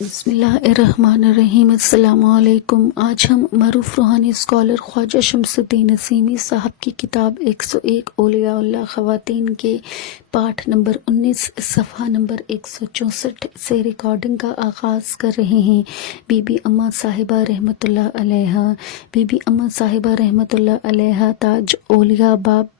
بسم اللہ الرحمن الرحیم۔ السلام علیکم۔ آج ہم معروف روحانی اسکالر خواجہ شمس الدین نسیمی صاحب کی کتاب 101 اولیاء اللہ خواتین کے پاٹھ نمبر 19 صفحہ نمبر 164 سے ریکارڈنگ کا آغاز کر رہے ہیں۔ بی بی اماں صاحبہ رحمۃ اللہ علیہا۔ بی بی اماں صاحبہ رحمۃ اللہ علیہا تاج اولیاء بابا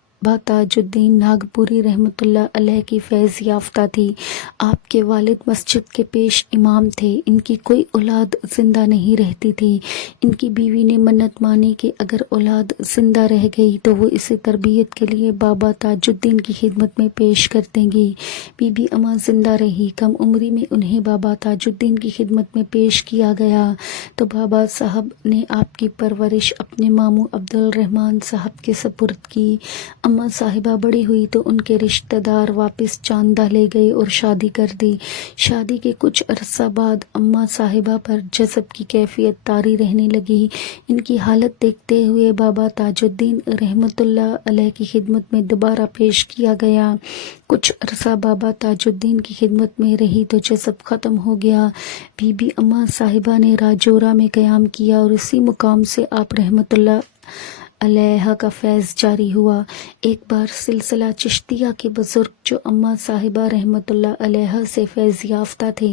تاج الدین ناگپوری رحمۃ اللہ علیہ کی فیض یافتہ تھی۔ آپ کے والد مسجد کے پیش امام تھے۔ ان کی کوئی اولاد زندہ نہیں رہتی تھی۔ ان کی بیوی نے منت مانی کہ اگر اولاد زندہ رہ گئی تو وہ اسے تربیت کے لیے بابا تاج الدین کی خدمت میں پیش کر دیں گی۔ بی بی اماں زندہ رہی۔ کم عمری میں انہیں بابا تاج الدین کی خدمت میں پیش کیا گیا تو بابا صاحب نے آپ کی پرورش اپنے ماموں عبد الرحمن صاحب کے سپرد کی۔ اماں صاحبہ بڑی ہوئی تو ان کے رشتہ دار واپس چاندہ لے گئے اور شادی کر دی۔ شادی کے کچھ عرصہ بعد اماں صاحبہ پر جذب کی کیفیت طاری رہنے لگی۔ ان کی حالت دیکھتے ہوئے بابا تاج الدین رحمۃ اللہ علیہ کی خدمت میں دوبارہ پیش کیا گیا۔ کچھ عرصہ بابا تاج الدین کی خدمت میں رہی تو جذب ختم ہو گیا۔ بی بی اماں صاحبہ نے راجورہ میں قیام کیا اور اسی مقام سے آپ رحمۃ اللہ علیہ کا فیض جاری ہوا۔ ایک بار سلسلہ چشتیہ کے بزرگ جو اماں صاحبہ رحمۃ اللہ علیہ سے فیض یافتہ تھے،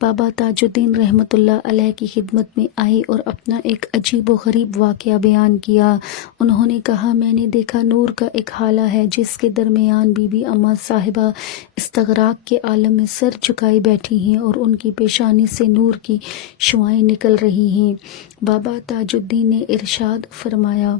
بابا تاج الدین رحمۃ اللہ علیہ کی خدمت میں آئے اور اپنا ایک عجیب و غریب واقعہ بیان کیا۔ انہوں نے کہا، میں نے دیکھا نور کا ایک حالہ ہے جس کے درمیان بی بی اماں صاحبہ استغراق کے عالم میں سر جھکائے بیٹھی ہیں اور ان کی پیشانی سے نور کی شعاعیں نکل رہی ہیں۔ بابا تاج الدین نے ارشاد فرمایا،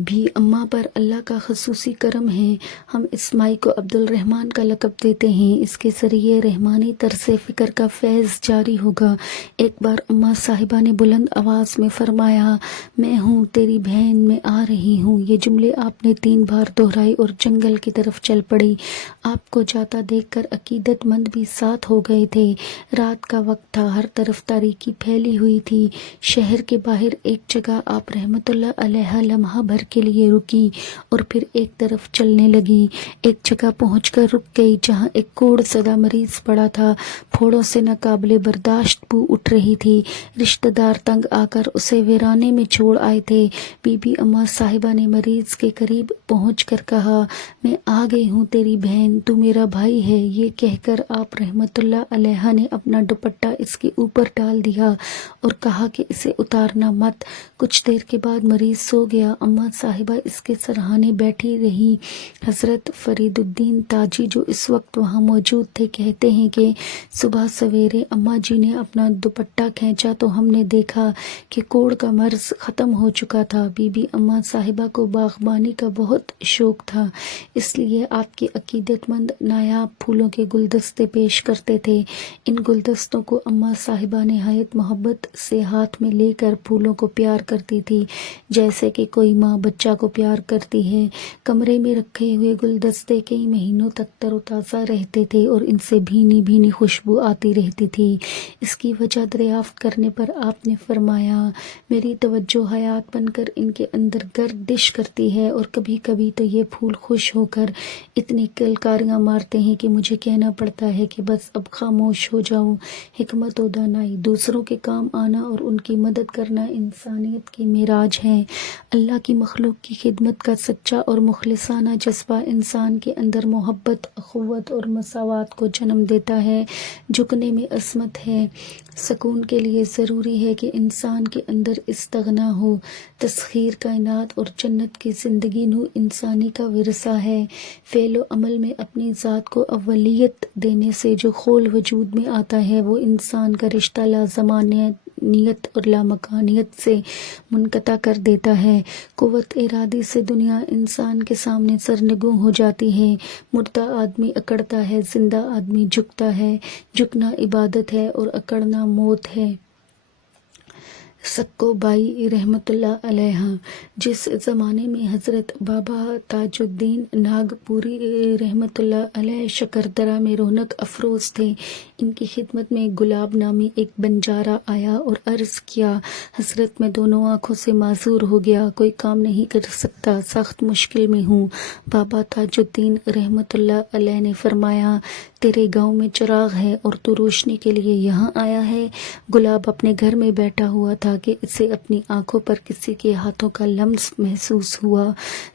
بھی اماں پر اللہ کا خصوصی کرم ہے۔ ہم اس مائی کو عبد الرحمن کا لقب دیتے ہیں۔ اس کے ذریعے رحمانی طرز فکر کا فیض جاری ہوگا۔ ایک بار اماں صاحبہ نے بلند آواز میں فرمایا، میں ہوں تیری بہن، میں آ رہی ہوں۔ یہ جملے آپ نے 3 بار دہرائے اور جنگل کی طرف چل پڑی۔ آپ کو جاتا دیکھ کر عقیدت مند بھی ساتھ ہو گئے تھے۔ رات کا وقت تھا، ہر طرف تاریکی پھیلی ہوئی تھی۔ شہر کے باہر ایک جگہ آپ رحمۃ اللہ علیہ لمحہ بھر کے لیے رکی اور پھر ایک طرف چلنے لگی۔ ایک جگہ پہنچ کر رک گئی جہاں ایک کوڑ زدہ مریض پڑا تھا۔ پھوڑوں سے ناقابل برداشت بو اٹھ رہی تھی۔ رشتہ دار تنگ آ کر اسے ویرانے میں چھوڑ آئے تھے۔ بی بی اماں صاحبہ نے مریض کے قریب پہنچ کر کہا، میں آ گئی ہوں تیری بہن، تو میرا بھائی ہے۔ یہ کہہ کر آپ رحمۃ اللہ علیہ نے اپنا دوپٹہ اس کے اوپر ڈال دیا اور کہا کہ اسے اتارنا مت۔ کچھ دیر کے بعد مریض سو گیا۔ اماں صاحبہ اس کے سرہانے بیٹھی رہی۔ حضرت فرید الدین تاجی جو اس وقت وہاں موجود تھے کہتے ہیں کہ صبح سویرے اماں جی نے اپنا دوپٹہ کھینچا تو ہم نے دیکھا کہ کوڑ کا مرض ختم ہو چکا تھا۔ بی بی اماں صاحبہ کو باغبانی کا بہت شوق تھا، اس لیے آپ کے عقیدت مند نایاب پھولوں کے گلدستے پیش کرتے تھے۔ ان گلدستوں کو اماں صاحبہ نہایت محبت سے ہاتھ میں لے کر پھولوں کو پیار کرتی تھی، جیسے کہ کوئی ماں بچہ کو پیار کرتی ہے۔ کمرے میں رکھے ہوئے گلدستے کئی مہینوں تک تر و تازہ رہتے تھے اور ان سے بھینی بھینی خوشبو آتی رہتی تھی۔ اس کی وجہ دریافت کرنے پر آپ نے فرمایا، میری توجہ حیات بن کر ان کے اندر گردش کرتی ہے اور کبھی کبھی تو یہ پھول خوش ہو کر اتنی کلکاریاں مارتے ہیں کہ مجھے کہنا پڑتا ہے کہ بس اب خاموش ہو جاؤ۔ حکمت و دانائی، دوسروں کے کام آنا اور ان کی مدد کرنا انسانیت کی معراج ہے۔ اللہ کی مخلوق کی خدمت کا سچا اور مخلصانہ جذبہ انسان کے اندر محبت، اخوت اور مساوات کو جنم دیتا ہے۔ جھکنے میں عظمت ہے۔ سکون کے لیے ضروری ہے کہ انسان کے اندر استغنا ہو۔ تسخیر کائنات اور جنت کی زندگی نو انسانی کا ورثہ ہے۔ فعل و عمل میں اپنی ذات کو اولیت دینے سے جو خول وجود میں آتا ہے وہ انسان کا رشتہ لازمانیت اور لامکانیت سے منقطع کر دیتا ہے۔ قوت ارادی سے دنیا انسان کے سامنے سرنگوں ہو جاتی ہے۔ مردہ آدمی اکڑتا ہے، زندہ آدمی جھکتا ہے۔ جھکنا عبادت ہے اور اکڑنا موت ہے۔ سکو بائی رحمۃ اللہ علیہ، جس زمانے میں حضرت بابا تاج الدین ناگپوری رحمۃ اللہ علیہ شکردرہ میں رونق افروز تھے، ان کی خدمت میں گلاب نامی ایک بنجارہ آیا اور عرض کیا، حضرت میں دونوں آنکھوں سے معذور ہو گیا، کوئی کام نہیں کر سکتا، سخت مشکل میں ہوں۔ بابا تاج الدین رحمۃ اللہ علیہ نے فرمایا، تیرے گاؤں میں چراغ ہے اور تو روشنی کے لیے یہاں آیا ہے۔ گلاب اپنے گھر میں بیٹھا ہوا تھا کہ اسے اپنی آنکھوں پر کسی کے ہاتھوں کا لمس محسوس ہوا،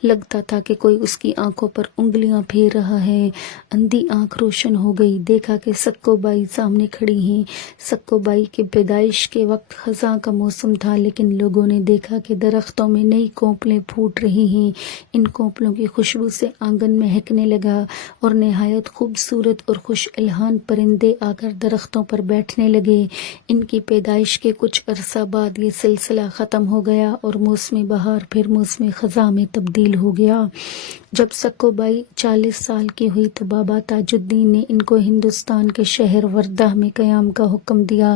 لگتا تھا کہ کوئی اس کی آنکھوں پر انگلیاں پھیر رہا ہے۔ اندھی آنکھ روشن ہو گئی، دیکھا کہ سکو بائی سامنے کھڑی ہیں۔ سکو بائی کی پیدائش کے وقت خزاں کا موسم تھا، لیکن لوگوں نے دیکھا کہ درختوں میں نئی کونپلیں پھوٹ رہی ہیں۔ ان کونپلوں کی خوشبو سے آنگن مہکنے لگا اور نہایت خوبصورت اور خوش الحان پرندے آ کر درختوں پر بیٹھنے لگے۔ ان کی پیدائش کے کچھ عرصہ بعد یہ سلسلہ ختم ہو گیا اور موسم بہار پھر موسم خزاں میں تبدیل ہو گیا۔ جب سکو بائی 40 سال کی ہوئی تو بابا تاج الدین نے ان کو ہندوستان کے شہر وردہ میں قیام کا حکم دیا۔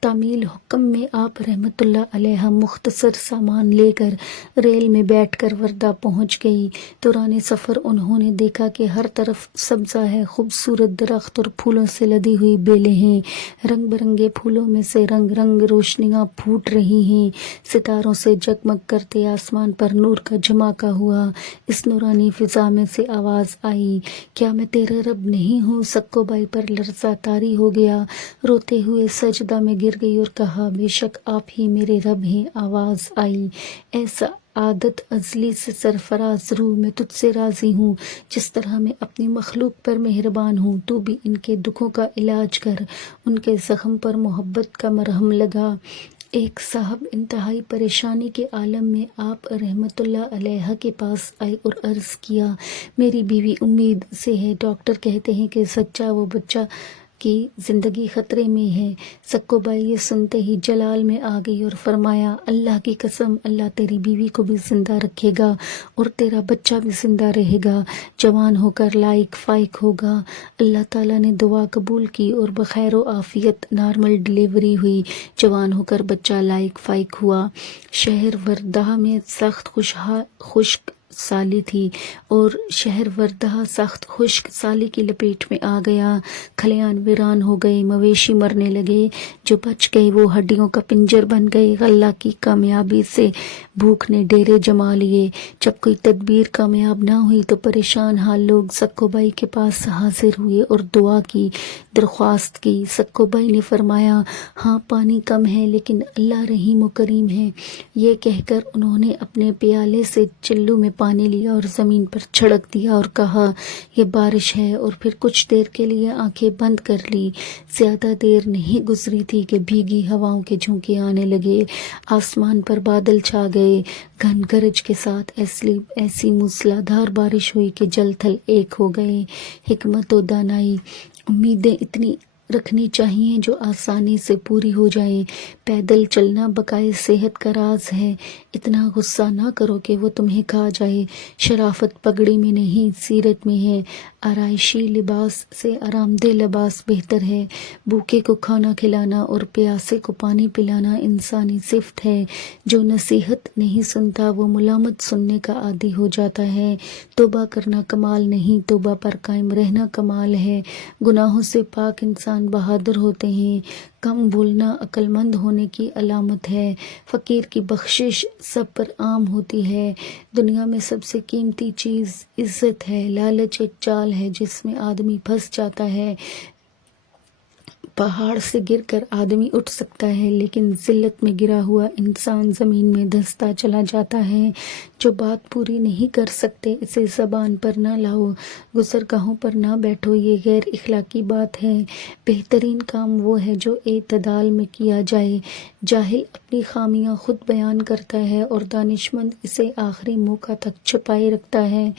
تعمیل حکم میں آپ رحمۃ اللہ علیہ مختصر سامان لے کر ریل میں بیٹھ کر وردہ پہنچ گئی۔ دوران سفر انہوں نے دیکھا کہ ہر طرف سبزہ ہے، خوبصورت درخت اور پھولوں سے لدی ہوئی بیلیں ہیں، رنگ برنگے پھولوں میں سے رنگ رنگ روشنیاں پھوٹ رہی ہیں، ستاروں سے جگمگ کرتے آسمان پر نور کا جھماکا ہوا۔ اس نورانی فضا میں سے آواز آئی، کیا میں تیرا رب نہیں ہوں؟ سکو بائی پر لرزہ طاری ہو گیا، روتے ہوئے سجدہ میں گر گئی اور کہا، بے شک آپ ہی میرے رب ہیں۔ آواز آئی، ایسا عادت ازلی سے سرفراز روح، میں تجھ سے راضی ہوں، جس طرح میں اپنی مخلوق پر مہربان ہوں، تو بھی ان کے دکھوں کا علاج کر، ان کے زخم پر محبت کا مرہم لگا۔ ایک صاحب انتہائی پریشانی کے عالم میں آپ رحمۃ اللہ علیہ کے پاس آئے اور عرض کیا، میری بیوی امید سے ہے، ڈاکٹر کہتے ہیں کہ سچا وہ بچہ کی زندگی خطرے میں ہے۔ سکو بائی یہ سنتے ہی جلال میں آ گئی اور فرمایا، اللہ کی قسم، اللہ تیری بیوی کو بھی زندہ رکھے گا اور تیرا بچہ بھی زندہ رہے گا، جوان ہو کر لائق فائق ہوگا۔ اللہ تعالیٰ نے دعا قبول کی اور بخیر و عافیت نارمل ڈلیوری ہوئی، جوان ہو کر بچہ لائق فائق ہوا۔ شہر وردہ میں سخت خشک سالی تھی اور شہر وردہ سخت خشک سالی کی لپیٹ میں آ گیا۔ کھلیان ویران ہو گئے، مویشی مرنے لگے، جو بچ گئے وہ ہڈیوں کا پنجر بن گئے۔ غلہ کی کامیابی سے بھوک نے ڈیرے جما لیے۔ جب کوئی تدبیر کامیاب نہ ہوئی تو پریشان حال لوگ سکو بائی کے پاس حاضر ہوئے اور دعا کی، درخواست کی۔ سکو بائی نے فرمایا، ہاں پانی کم ہے لیکن اللہ رحیم و کریم ہے۔ یہ کہہ کر انہوں نے اپنے پیالے سے چلو میں پانی لیا اور زمین پر چھڑک دیا اور کہا، یہ بارش ہے، اور پھر کچھ دیر کے لیے آنکھیں بند کر لی۔ زیادہ دیر نہیں گزری تھی کہ بھیگی ہواؤں کے جھونکے آنے لگے، آسمان پر بادل چھا گئے، گھن گرج کے ساتھ ایسی موسلادھار بارش ہوئی کہ جل تھل ایک ہو گئے۔ حکمت و دانائی، امیدیں اتنی رکھنی چاہیے جو آسانی سے پوری ہو جائیں۔ پیدل چلنا بقائے صحت کا راز ہے۔ اتنا غصہ نہ کرو کہ وہ تمہیں کھا جائے۔ شرافت پگڑی میں نہیں، سیرت میں ہے۔ آرائشی لباس سے آرام دہ لباس بہتر ہے۔ بھوکے کو کھانا کھلانا اور پیاسے کو پانی پلانا انسانی صفت ہے۔ جو نصیحت نہیں سنتا وہ ملامت سننے کا عادی ہو جاتا ہے۔ توبہ کرنا کمال نہیں، توبہ پر قائم رہنا کمال ہے۔ گناہوں سے پاک انسان بہادر ہوتے ہیں۔ کم بولنا عقل مند ہونے کی علامت ہے۔ فقیر کی بخشش سب پر عام ہوتی ہے۔ دنیا میں سب سے قیمتی چیز عزت ہے۔ لالچ ایک چال ہے جس میں آدمی پھنس جاتا ہے۔ پہاڑ سے گر کر آدمی اٹھ سکتا ہے لیکن ذلت میں گرا ہوا انسان زمین میں دھنستا چلا جاتا ہے۔ جو بات پوری نہیں کر سکتے اسے زبان پر نہ لاؤ، گزرگاہوں پر نہ بیٹھو، یہ غیر اخلاقی بات ہے۔ بہترین کام وہ ہے جو اعتدال میں کیا جائے۔ جاہل اپنی خامیاں خود بیان کرتا ہے اور دانشمند اسے آخری موقع تک چھپائے رکھتا ہے۔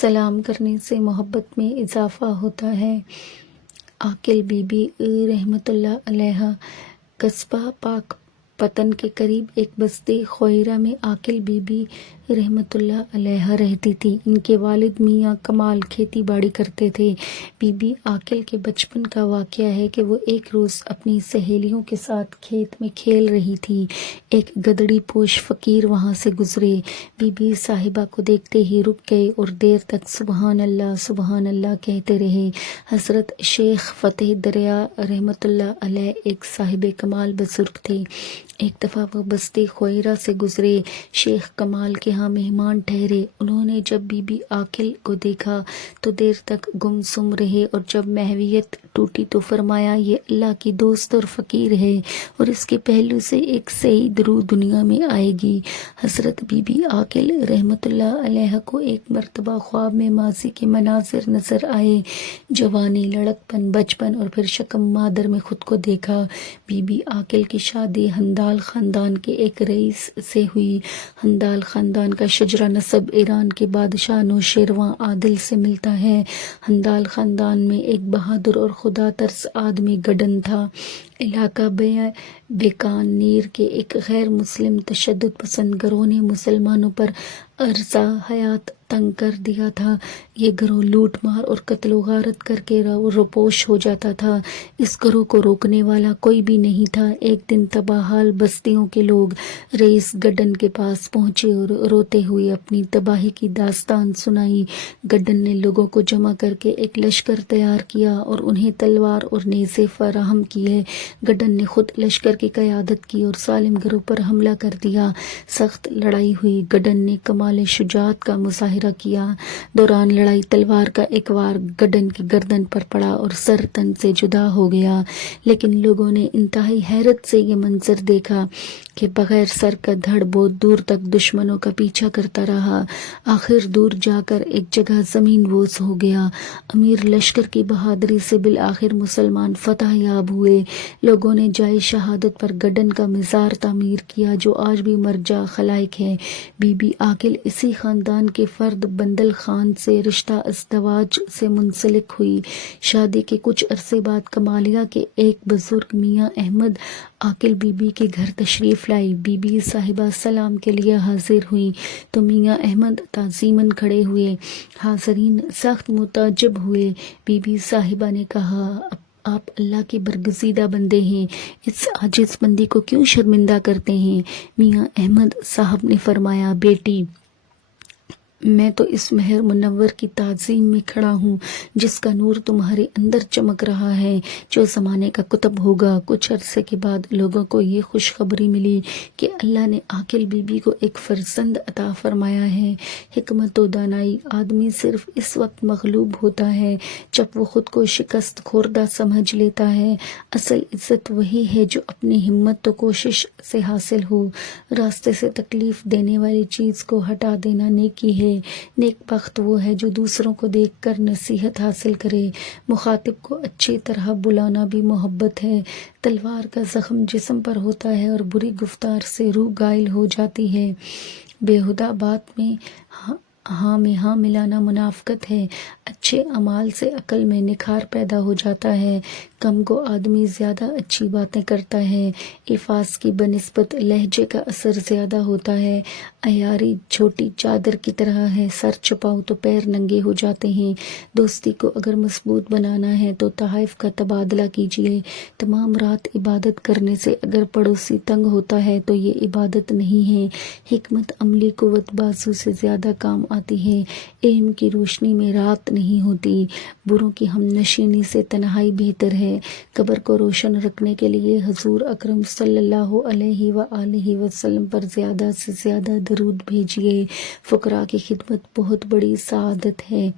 سلام کرنے سے محبت میں اضافہ ہوتا ہے۔ عاقل بی بی رحمۃ اللہ علیہ قصبہ پاک پتن کے قریب ایک بستی خویرہ میں عاقل بی بی رحمت اللہ علیہ رہتی تھی۔ ان کے والد میاں کمال کھیتی باڑی کرتے تھے۔ بی بی عاقل کے بچپن کا واقعہ ہے کہ وہ ایک روز اپنی سہیلیوں کے ساتھ کھیت میں کھیل رہی تھی۔ ایک گدڑی پوش فقیر وہاں سے گزرے۔ بی بی صاحبہ کو دیکھتے ہی رک گئے اور دیر تک سبحان اللہ کہتے رہے۔ حضرت شیخ فتح دریا رحمت اللہ علیہ ایک صاحب کمال بزرگ تھے۔ ایک دفعہ وہ بستی خویرہ سے گزرے، شیخ کمال کے ہاں مہمان ٹھہرے۔ انہوں نے جب بی بی عاقل کو دیکھا تو دیر تک گم سم رہے، اور جب محویت ٹوٹی تو فرمایا یہ اللہ کی دوست اور فقیر ہے، اور اس کے پہلو سے ایک سعید روح دنیا میں آئے گی۔ حضرت بی بی عاقل رحمت اللہ علیہ کو ایک مرتبہ خواب میں ماضی کے مناظر نظر آئے۔ جوانی، لڑکپن، بچپن اور پھر شکم مادر میں خود کو دیکھا۔ بی بی عاقل کی شادی ہندال خاندان کے ایک رئیس سے ہوئی۔ ہندال خاندان کا شجرہ نسب ایران کے بادشاہ نوشیروان عادل سے ملتا ہے۔ ہندال خاندان میں ایک بہادر اور خدا ترس آدمی گڈن تھا۔ علاقہ بیکانیر کے ایک غیر مسلم تشدد پسند گروہ نے مسلمانوں پر عرصہ حیات تنگ کر دیا تھا۔ یہ گروہ لوٹ مار اور قتل و غارت کر کے روپوش ہو جاتا تھا۔ اس گروہ کو روکنے والا کوئی بھی نہیں تھا۔ ایک دن تباہ حال بستیوں کے لوگ رئیس گڈن کے پاس پہنچے اور روتے ہوئے اپنی تباہی کی داستان سنائی۔ گڈن نے لوگوں کو جمع کر کے ایک لشکر تیار کیا اور انہیں تلوار اور نیزے فراہم کیے۔ گڈن نے خود لشکر کی قیادت کی اور سالم گروہ پر حملہ کر دیا۔ سخت لڑائی ہوئی۔ گڈن نے کمال شجاعت کا مظاہرہ کیا۔ دوران لڑائی تلوار کا ایک وار گڈن کی گردن پر پڑا اور سر تن سے جدا ہو گیا، لیکن لوگوں نے انتہائی حیرت سے یہ منظر دیکھا کہ بغیر سر کا دھڑ بہت دور تک دشمنوں کا پیچھا کرتا رہا۔ آخر دور جا کر ایک جگہ زمین بوس ہو گیا۔ امیر لشکر کی بہادری سے بالآخر مسلمان فتح یاب ہوئے۔ لوگوں نے جائے شہادت پر گڈن کا مزار تعمیر کیا، جو آج بھی مرجع خلائق ہے۔ بی بی عاقل اسی خاندان کے فرد بندل خان سے رشتہ ازدواج سے منسلک ہوئی۔ شادی کے کچھ عرصے بعد کمالیہ کے ایک بزرگ میاں احمد عاقل بی بی کے گھر تشریف لائی۔ بی بی صاحبہ سلام کے لیے حاضر ہوئیں تو میاں احمد تعظیماً کھڑے ہوئے۔ حاضرین سخت متعجب ہوئے۔ بی بی صاحبہ نے کہا، آپ اللہ کے برگزیدہ بندے ہیں، اس عاجز بندی کو کیوں شرمندہ کرتے ہیں؟ میاں احمد صاحب نے فرمایا، بیٹی، میں تو اس مہر منور کی تعظیم میں کھڑا ہوں جس کا نور تمہارے اندر چمک رہا ہے، جو زمانے کا قطب ہوگا۔ کچھ عرصے کے بعد لوگوں کو یہ خوشخبری ملی کہ اللہ نے عاقل بی بی کو ایک فرزند عطا فرمایا ہے۔ حکمت و دانائی آدمی صرف اس وقت مغلوب ہوتا ہے جب وہ خود کو شکست خوردہ سمجھ لیتا ہے۔ اصل عزت وہی ہے جو اپنی ہمت و کوشش سے حاصل ہو۔ راستے سے تکلیف دینے والی چیز کو ہٹا دینا نیکی ہے۔ نیک بخت وہ ہے جو دوسروں کو دیکھ کر نصیحت حاصل کرے۔ مخاطب کو اچھی طرح بلانا بھی محبت ہے۔ تلوار کا زخم جسم پر ہوتا ہے اور بری گفتار سے روح گائل ہو جاتی ہے۔ بیہودہ بات میں ہاں میں ہاں ملانا منافقت ہے۔ اچھے اعمال سے عقل میں نکھار پیدا ہو جاتا ہے۔ کم گو آدمی زیادہ اچھی باتیں کرتا ہے۔ الفاظ کی بنسبت لہجے کا اثر زیادہ ہوتا ہے۔ عیاری چھوٹی چادر کی طرح ہے، سر چھپاؤ تو پیر ننگے ہو جاتے ہیں۔ دوستی کو اگر مضبوط بنانا ہے تو تحائف کا تبادلہ کیجیے۔ تمام رات عبادت کرنے سے اگر پڑوسی تنگ ہوتا ہے تو یہ عبادت نہیں ہے۔ حکمت عملی قوت بازو سے زیادہ کام آتی ہے۔ علم کی روشنی میں رات نہیں ہوتی۔ بروں کی ہم نشینی سے تنہائی بہتر ہے۔ قبر کو روشن رکھنے کے لیے حضور اکرم صلی اللہ علیہ وآلہ وسلم پر زیادہ سے زیادہ درود بھیجیے۔ فقراء کی خدمت بہت بڑی سعادت ہے۔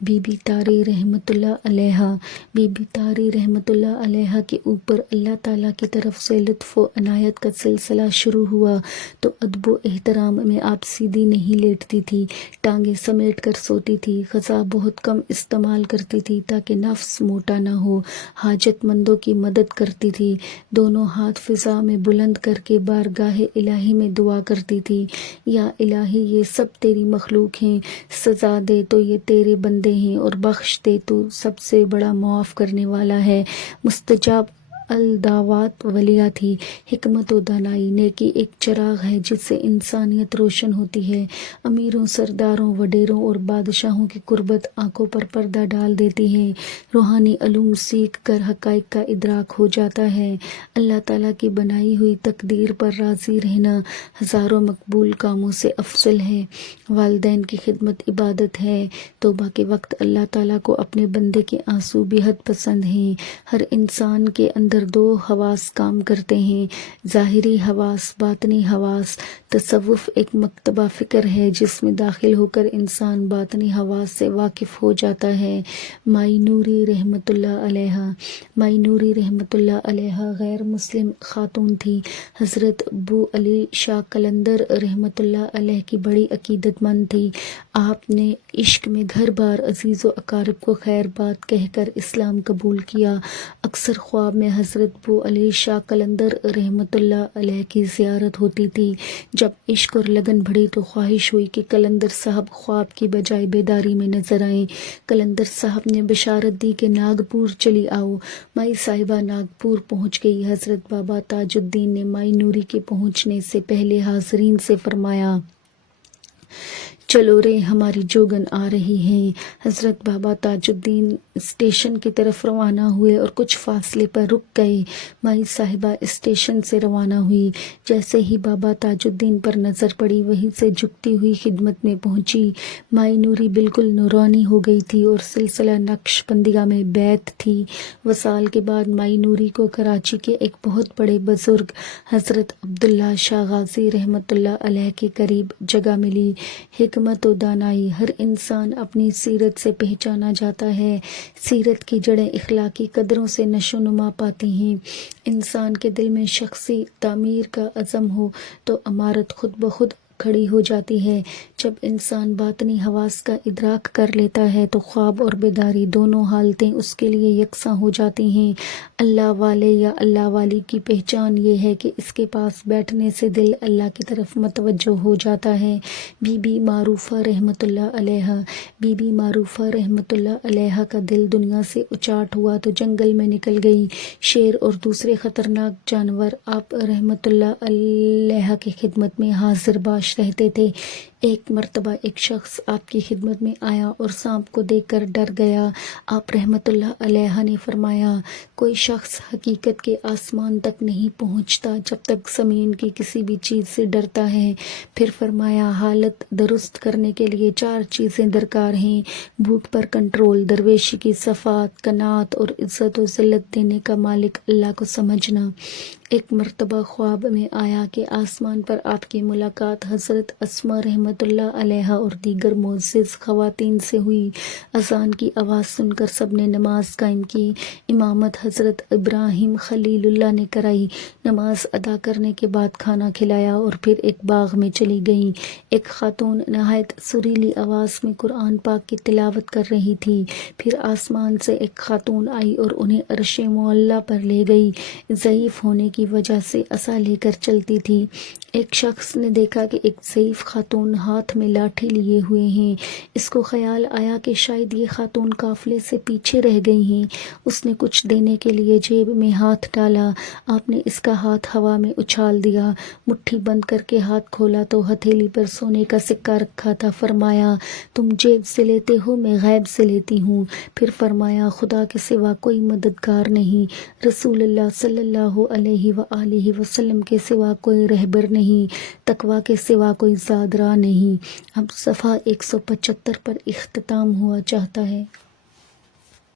بی بی طاری رحمت اللہ علیہ۔ بی بی طاری رحمت اللہ علیہ کے اوپر اللہ تعالیٰ کی طرف سے لطف و عنایت کا سلسلہ شروع ہوا تو ادب و احترام میں آپ سیدھی نہیں لیٹتی تھی، ٹانگیں سمیٹ کر سوتی تھی، غذا بہت کم استعمال کرتی تھی تاکہ نفس موٹا نہ ہو، حاجت مندوں کی مدد کرتی تھی، دونوں ہاتھ فضا میں بلند کر کے بارگاہ الہی میں دعا کرتی تھی، یا الہی یہ سب تیری مخلوق ہیں، سزا دے تو یہ تیرے بندے ہیں اور بخش دے تو سب سے بڑا معاف کرنے والا ہے۔ مستجاب الدعوات ولیہ تھی۔ حکمت و دانائی، نیکی ایک چراغ ہے جس سے انسانیت روشن ہوتی ہے۔ امیروں، سرداروں، وڈیروں اور بادشاہوں کی قربت آنکھوں پر پردہ ڈال دیتی ہے۔ روحانی علوم سیکھ کر حقائق کا ادراک ہو جاتا ہے۔ اللہ تعالیٰ کی بنائی ہوئی تقدیر پر راضی رہنا ہزاروں مقبول کاموں سے افضل ہے۔ والدین کی خدمت عبادت ہے۔ توبہ کے وقت اللہ تعالیٰ کو اپنے بندے کے آنسو بے حد پسند ہیں۔ ہر انسان کے اندر دو حواس کام کرتے ہیں، ظاہری حواس، باطنی حواس۔ تصوف ایک مکتبہ فکر ہے جس میں داخل ہو کر انسان باطنی حواس سے واقف ہو جاتا ہے۔ مائی نوری رحمۃ اللہ علیہا۔ مائی نوری رحمۃ اللہ علیہا غیر مسلم خاتون تھی۔ حضرت ابو علی شاہ قلندر رحمۃ اللہ علیہ کی بڑی عقیدت مند تھی۔ آپ نے عشق میں گھر بار، عزیز و اقارب کو خیر بات کہہ کر اسلام قبول کیا۔ اکثر خواب میں حضرت ابو علی شاہ قلندر رحمۃ اللہ علیہ کی زیارت ہوتی تھی۔ جب عشق اور لگن بڑھی تو خواہش ہوئی کہ قلندر صاحب خواب کی بجائے بیداری میں نظر آئیں۔ قلندر صاحب نے بشارت دی کہ ناگپور چلی آؤ۔ مائی صاحبہ ناگپور پہنچ گئی۔ حضرت بابا تاج الدین نے مائی نوری کے پہنچنے سے پہلے حاضرین سے فرمایا، چلو رے، ہماری جوگن آ رہی ہیں۔ حضرت بابا تاج الدین اسٹیشن کی طرف روانہ ہوئے اور کچھ فاصلے پر رک گئے۔ مائی صاحبہ اسٹیشن سے روانہ ہوئی۔ جیسے ہی بابا تاج الدین پر نظر پڑی وہیں سے جھکتی ہوئی خدمت میں پہنچی۔ مائی نوری بالکل نورانی ہو گئی تھی اور سلسلہ نقش بندیہ میں بیعت تھی۔ وصال کے بعد مائی نوری کو کراچی کے ایک بہت بڑے بزرگ حضرت عبداللہ شاہ غازی رحمۃ اللہ علیہ کے قریب جگہ ملی۔ حکمت و دانائی، ہر انسان اپنی سیرت سے پہچانا جاتا ہے۔ سیرت کی جڑیں اخلاقی قدروں سے نشو نما پاتی ہیں۔ انسان کے دل میں شخصی تعمیر کا عزم ہو تو عمارت خود بخود کھڑی ہو جاتی ہے۔ جب انسان باطنی حواس کا ادراک کر لیتا ہے تو خواب اور بیداری دونوں حالتیں اس کے لیے یکساں ہو جاتی ہیں۔ اللہ والے یا اللہ والی کی پہچان یہ ہے کہ اس کے پاس بیٹھنے سے دل اللہ کی طرف متوجہ ہو جاتا ہے۔ بی بی معروفہ رحمۃ اللہ علیہا۔ بی بی معروفہ رحمۃ اللہ علیہا کا دل دنیا سے اچاٹ ہوا تو جنگل میں نکل گئی۔ شیر اور دوسرے خطرناک جانور آپ رحمۃ اللہ علیہا کی خدمت میں حاضر باش رہتے تھے۔ ایک مرتبہ ایک شخص آپ کی خدمت میں آیا اور سانپ کو دیکھ کر ڈر گیا۔ آپ رحمۃ اللہ علیہ نے فرمایا، کوئی شخص حقیقت کے آسمان تک نہیں پہنچتا جب تک زمین کی کسی بھی چیز سے ڈرتا ہے۔ پھر فرمایا، حالت درست کرنے کے لیے 4 چیزیں درکار ہیں: بھوک پر کنٹرول، درویشی کی صفات، قناعت اور عزت و ذلت دینے کا مالک اللہ کو سمجھنا۔ ایک مرتبہ خواب میں آیا کہ آسمان پر آپ کی ملاقات حضرت اسما رحمۃ اللہ علیہا اور دیگر معزز خواتین سے ہوئی۔ اذان کی آواز سن کر سب نے نماز قائم کی۔ امامت حضرت ابراہیم خلیل اللہ نے کرائی۔ نماز ادا کرنے کے بعد کھانا کھلایا اور پھر ایک باغ میں چلی گئیں۔ ایک خاتون نہایت سریلی آواز میں قرآن پاک کی تلاوت کر رہی تھی۔ پھر آسمان سے ایک خاتون آئی اور انہیں عرش معلیٰ پر لے گئی۔ ضعیف ہونے کی وجہ سے عصا لے کر چلتی تھی۔ ایک شخص نے دیکھا کہ ایک ضعیف خاتون ہاتھ میں لاٹھی لیے ہوئے ہیں۔ اس کو خیال آیا کہ شاید یہ خاتون قافلے سے پیچھے رہ گئی ہیں۔ اس نے کچھ دینے کے لیے جیب میں ہاتھ ڈالا۔ آپ نے اس کا ہاتھ ہوا میں اچھال دیا۔ مٹھی بند کر کے ہاتھ کھولا تو ہتھیلی پر سونے کا سکہ رکھا تھا۔ فرمایا، تم جیب سے لیتے ہو، میں غیب سے لیتی ہوں۔ پھر فرمایا، خدا کے سوا کوئی مددگار نہیں، رسول اللہ صلی اللہ علیہ وآلہ وسلم کے سوا کوئی رہبر نہیں، تقویٰ کے سوا کوئی زاد راہ نہیں۔ اب صفحہ 175 پر اختتام ہوا چاہتا ہے۔